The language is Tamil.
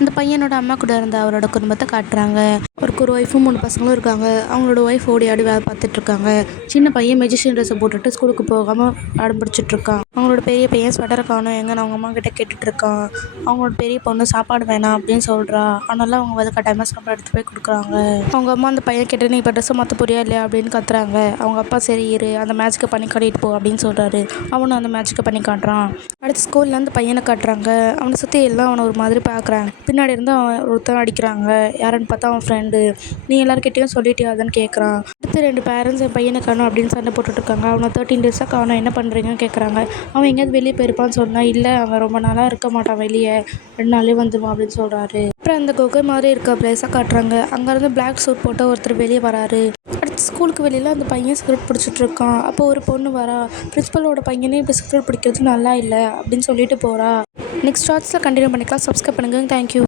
அந்த பையனோட அம்மா கூட இருந்த அவரோட குடும்பத்தை காட்டுறாங்க. அவருக்கு ஒரு ஒய்ஃபும் 3 பசங்களும் இருக்காங்க. அவங்களோட ஒய்ஃப் ஓடி ஆடி வேலை பார்த்துட்ருக்காங்க. சின்ன பையன் மெஜிஷியன் ட்ரெஸ்ஸை போட்டுட்டு ஸ்கூலுக்கு போகாமல் அடம் பிடிச்சிட்ருக்கான். அவங்களோட பெரிய பையன் ஸ்வெட்டரை காணும் எங்கன்னு அவங்க அம்மா கிட்ட கேட்டுட்ருக்கான். அவங்களோட பெரிய பொண்ணு சாப்பாடு வேணாம் அப்படின்னு சொல்கிறா. அதனால அவங்க வந்து கட்டாயமாக சாப்பாடு எடுத்துகிட்டு போய் கொடுக்குறாங்க. அவங்க அம்மா அந்த பையன் கிட்ட நீ இப்போ ட்ரெஸ்ஸை மாற்ற போறியா இல்லையா அப்படின்னு கத்துறாங்க. அவங்க அப்பா சரி இரு அந்த மேட்ச்க்கு பண்ணி காட்டிட்டு போ அப்படின்னு சொல்கிறாரு. அவனும் அந்த மேட்ச்க்கு பண்ணி காட்டுறான். அடுத்து ஸ்கூலில் அந்த பையனை காட்டுறாங்க. அவனை சுற்றி எல்லாம் அவனை ஒரு மாதிரி பார்க்குறாங்க. பின்னாடி இருந்து அவன் ஒருத்தன் அடிக்கிறாங்க. யாருன்னு பார்த்தா அவன் ஃப்ரெண்டு. நீ எல்லாருக்கிட்டையும் சொல்லிட்டியா அதுன்னு கேட்குறான். அடுத்து 2 பேரண்ட்ஸ் என் பையனை காணும் அப்படின்னு சண்டை போட்டுட்ருக்காங்க. அவனை 13 டேஸாக காணும் என்ன பண்ணுறீங்கன்னு கேட்குறாங்க. அவன் எங்கேயாவது வெளியே போயிருப்பான்னு சொன்னால் இல்லை அவன் ரொம்ப நாளாக இருக்க மாட்டான் வெளியே 2 நாள்லேயே வந்துடுவான் அப்படின்னு சொல்கிறாரு. அப்புறம் அந்த குகை மாதிரி இருக்க பிளேஸாக காட்டுறாங்க. அங்கேருந்து பிளாக் சூட் போட்டு ஒருத்தர் வெளியே வராரு. அடுத்து ஸ்கூலுக்கு வெளியில் அந்த பையன் சிகரெட் பிடிச்சிட்ருக்கான். அப்போ ஒரு பொண்ணு வரா. பிரின்ஸ்பலோட பையனே இப்போ சிகரெட் பிடிக்கிறது நல்லா இல்லை அப்படின்னு சொல்லிட்டு போகிறா. நெக்ஸ்ட் ஷார்ட்ஸில் கண்டினியூ பண்ணிக்கலாம். சப்ஸ்கிரைப் பண்ணுங்கள். தேங்க்யூ.